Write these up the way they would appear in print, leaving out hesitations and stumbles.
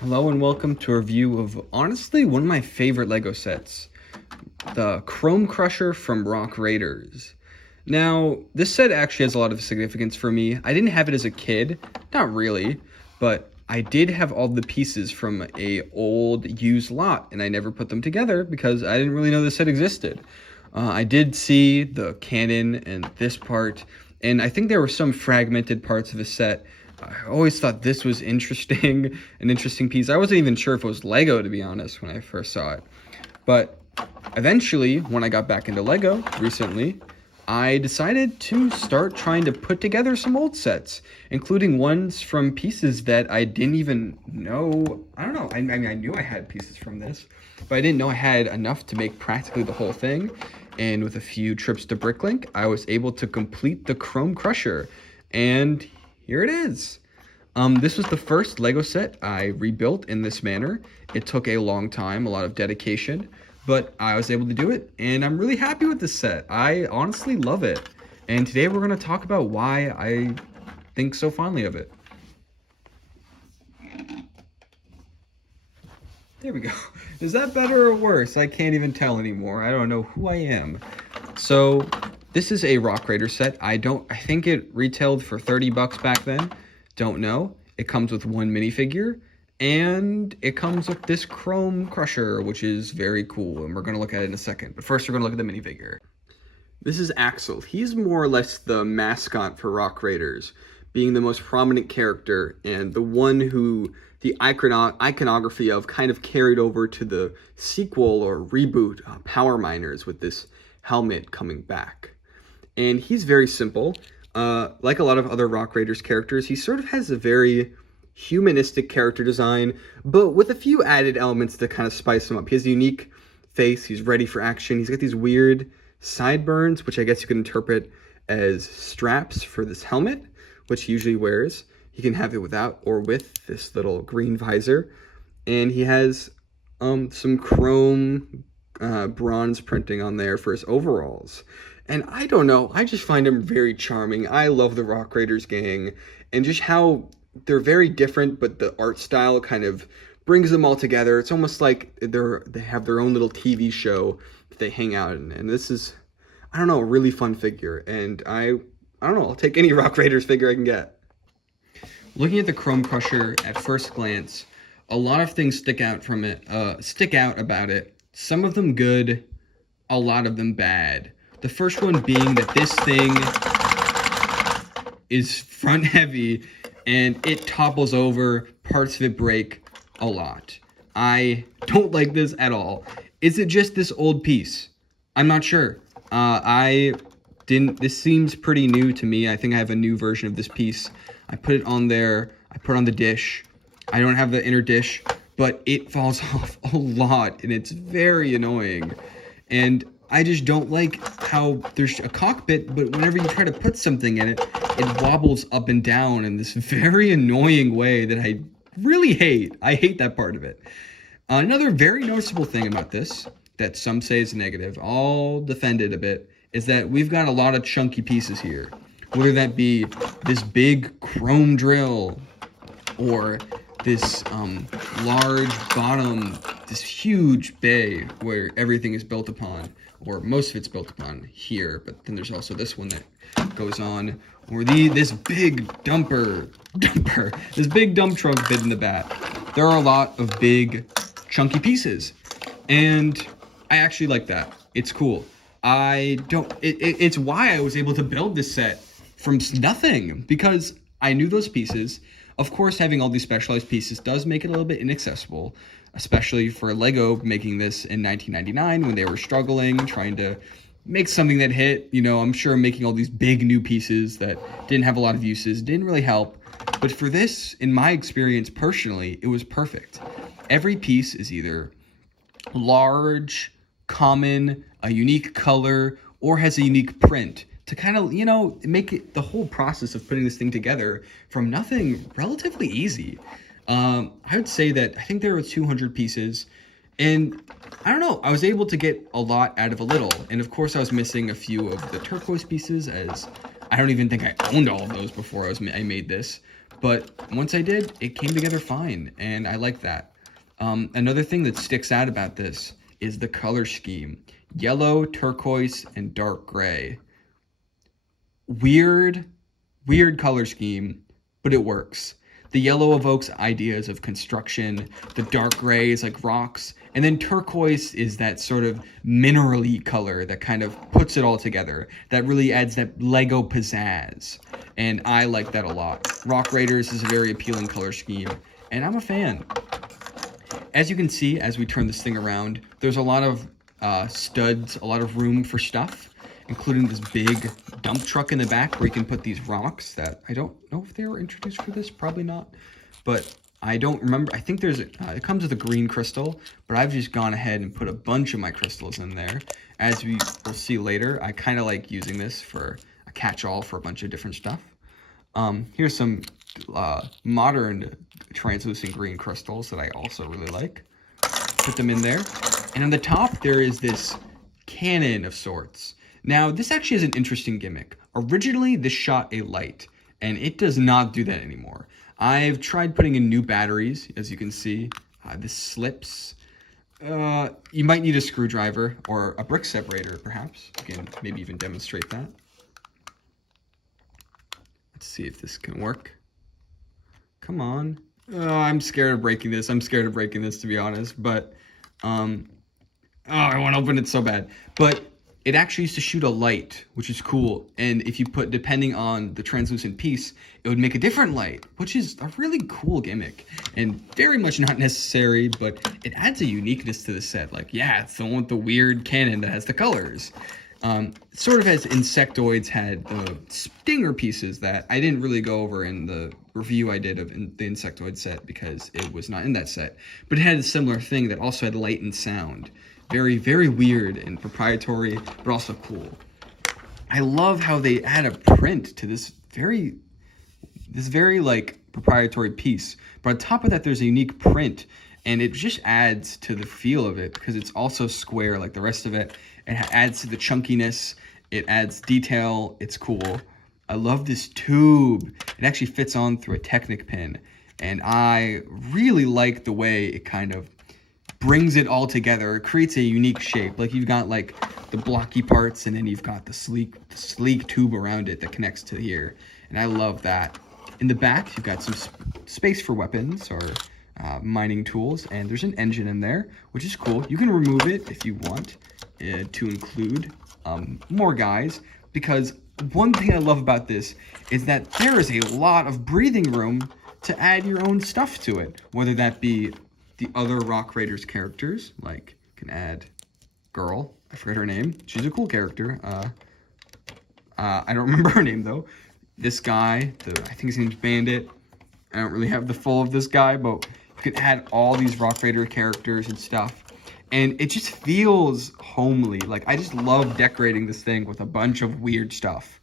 Hello and welcome to a review of honestly one of my favorite Lego sets, the Chrome Crusher from Rock Raiders. Now, this set actually has a lot of significance for me. I didn't have it as a kid, not really, but I did have all the pieces from a old used lot, and I never put them together because I didn't really know this set existed. I did see the cannon and this part, and I think there were some fragmented parts of the set. I always thought this was interesting, an interesting piece. I wasn't even sure if it was Lego, to be honest, when I first saw it. But eventually, when I got back into Lego recently, I decided to start trying to put together some old sets, including ones from pieces that I didn't even know. I don't know. I mean, I knew I had pieces from this, but I didn't know I had enough to make practically the whole thing. And with a few trips to Bricklink, I was able to complete the Chrome Crusher. And here it is. This was the first Lego set I rebuilt in this manner. It took a long time, a lot of dedication, but I was able to do it, and I'm really happy with this set. I honestly love it. And today we're going to talk about why I think so fondly of it. There we go. Is that better or worse? I can't even tell anymore. I don't know who I am. So, this is a Rock Raider set. I think it retailed for 30 bucks back then. Don't know. It comes with one minifigure, and it comes with this Chrome Crusher, which is very cool, and we're going to look at it in a second. But first, we're going to look at the minifigure. This is Axel. He's more or less the mascot for Rock Raiders, being the most prominent character and the one who the iconography of kind of carried over to the sequel or reboot, Power Miners, with this helmet coming back. And he's very simple. Like a lot of other Rock Raiders characters, he sort of has a very humanistic character design, but with a few added elements to kind of spice him up. He has a unique face. He's ready for action. He's got these weird sideburns, which I guess you could interpret as straps for this helmet, which he usually wears. He can have it without or with this little green visor. And he has some chrome bronze printing on there for his overalls. And I don't know, I just find him very charming. I love the Rock Raiders gang and just how they're very different, but the art style kind of brings them all together. It's almost like they have their own little TV show that they hang out in. And this is, I don't know, a really fun figure. And I don't know, I'll take any Rock Raiders figure I can get. Looking at the Chrome Crusher at first glance, a lot of things stick out about it. Some of them good, a lot of them bad. The first one being that this thing is front heavy and it topples over, parts of it break a lot. I don't like this at all. Is it just this old piece? I'm not sure. This seems pretty new to me. I think I have a new version of this piece. I put it on there, I put it on the dish. I don't have the inner dish, but it falls off a lot and it's very annoying. And I just don't like how there's a cockpit, but whenever you try to put something in it, it wobbles up and down in this very annoying way that I really hate. I hate that part of it. Another very noticeable thing about this, that some say is negative, I'll defend it a bit, is that we've got a lot of chunky pieces here. Whether that be this big chrome drill, or this large bottom, this huge bay where everything is built upon, or most of it's built upon here, but then there's also this one that goes on, or this big this big dump trunk bit in the back. There are a lot of big, chunky pieces, and I actually like that. It's cool. It's why I was able to build this set from nothing, because I knew those pieces. Of course, having all these specialized pieces does make it a little bit inaccessible, especially for Lego making this in 1999 when they were struggling, trying to make something that hit. You know, I'm sure making all these big new pieces that didn't have a lot of uses didn't really help. But for this, in my experience personally, it was perfect. Every piece is either large, common, a unique color, or has a unique print to kind of, make it the whole process of putting this thing together from nothing relatively easy. I would say that I think there were 200 pieces, and I don't know, I was able to get a lot out of a little. And of course I was missing a few of the turquoise pieces, as I don't even think I owned all of those before I made this. But once I did, it came together fine, and I like that. Another thing that sticks out about this is the color scheme. Yellow, turquoise, and dark gray. Weird, weird color scheme, but it works. The yellow evokes ideas of construction, the dark gray is like rocks, and then turquoise is that sort of mineral-y color that kind of puts it all together, that really adds that Lego pizzazz, and I like that a lot. Rock Raiders is a very appealing color scheme, and I'm a fan. As you can see, as we turn this thing around, there's a lot of studs, a lot of room for stuff, including this big dump truck in the back where you can put these rocks that I don't know if they were introduced for this, probably not, but I don't remember. I think there's it comes with a green crystal, but I've just gone ahead and put a bunch of my crystals in there. As we will see later, I kind of like using this for a catch-all for a bunch of different stuff. Here's some modern translucent green crystals that I also really like. Put them in there. And on the top, there is this cannon of sorts. Now, this actually is an interesting gimmick. Originally, this shot a light, and it does not do that anymore. I've tried putting in new batteries, as you can see. This slips. You might need a screwdriver or a brick separator, perhaps. You can maybe even demonstrate that. Let's see if this can work. Come on. I'm scared of breaking this. I'm scared of breaking this, to be honest. But, I want to open it so bad. But it actually used to shoot a light, which is cool. And if you put, depending on the translucent piece, it would make a different light, which is a really cool gimmick. And very much not necessary, but it adds a uniqueness to the set. Like, yeah, it's the one with the weird cannon that has the colors. Sort of as Insectoids had the stinger pieces that I didn't really go over in the review I did of the Insectoid set because it was not in that set. But it had a similar thing that also had light and sound. Very, very weird and proprietary, but also cool. I love how they add a print to this very like proprietary piece. But on top of that, there's a unique print, and it just adds to the feel of it because it's also square like the rest of it. It adds to the chunkiness. It adds detail. It's cool. I love this tube. It actually fits on through a Technic pin, and I really like the way it kind of brings it all together. It creates a unique shape. Like you've got like the blocky parts, and then you've got the sleek tube around it that connects to here, and I love that. In the back, you've got some space for weapons or mining tools, and there's an engine in there, which is cool. You can remove it if you want to include more guys, because one thing I love about this is that there is a lot of breathing room to add your own stuff to it, whether that be the other Rock Raiders characters, like you can add Girl, I forget her name, she's a cool character, I don't remember her name though. This guy, I think his name's Bandit, I don't really have the full of this guy, but you can add all these Rock Raider characters and stuff, and it just feels homely. Like, I just love decorating this thing with a bunch of weird stuff.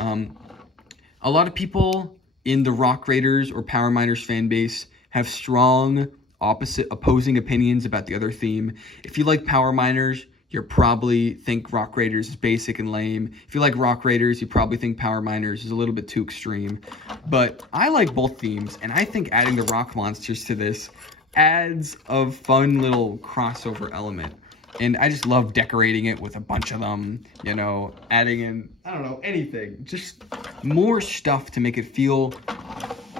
A lot of people in the Rock Raiders or Power Miners fan base have strong opposing opinions about the other theme. If you like Power Miners, you probably think Rock Raiders is basic and lame. If you like Rock Raiders, you probably think Power Miners is a little bit too extreme. But I like both themes, and I think adding the rock monsters to this adds a fun little crossover element. And I just love decorating it with a bunch of them, you know, adding in, I don't know, anything. Just more stuff to make it feel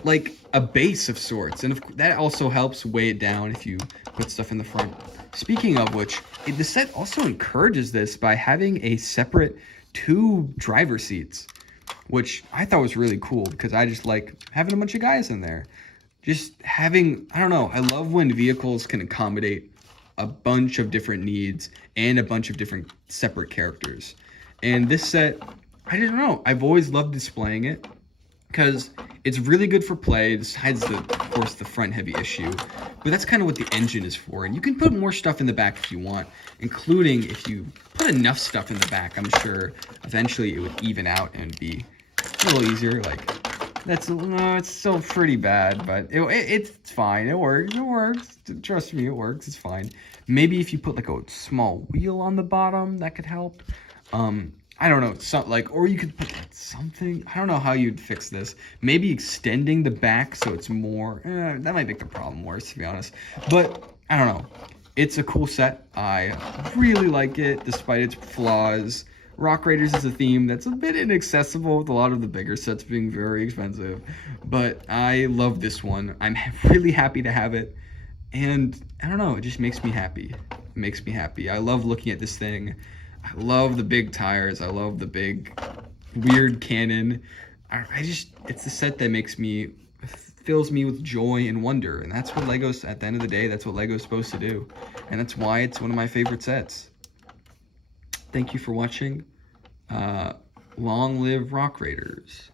like a base of sorts, and that also helps weigh it down if you put stuff in the front. Speaking of which, the set also encourages this by having a separate 2 driver seats, which I thought was really cool because I just like having a bunch of guys in there. Just having, I don't know, I love when vehicles can accommodate a bunch of different needs and a bunch of different separate characters. And this set, I don't know, I've always loved displaying it because it's really good for play, besides of course, the front heavy issue. But that's kind of what the engine is for. And you can put more stuff in the back if you want, including if you put enough stuff in the back, I'm sure eventually it would even out and be a little easier. Like, it's still pretty bad, but it's fine. It works. Trust me, it works. It's fine. Maybe if you put like a small wheel on the bottom, that could help. I don't know, or you could put something, I don't know how you'd fix this. Maybe extending the back so it's more, that might make the problem worse, to be honest. But, I don't know. It's a cool set. I really like it, despite its flaws. Rock Raiders is a theme that's a bit inaccessible, with a lot of the bigger sets being very expensive. But I love this one. I'm really happy to have it. And I don't know, it just makes me happy. It makes me happy. I love looking at this thing. I love the big tires. I love the big weird cannon. It's the set that fills me with joy and wonder. And that's what Legos, at the end of the day, that's what Lego's supposed to do. And that's why it's one of my favorite sets. Thank you for watching. Long live Rock Raiders.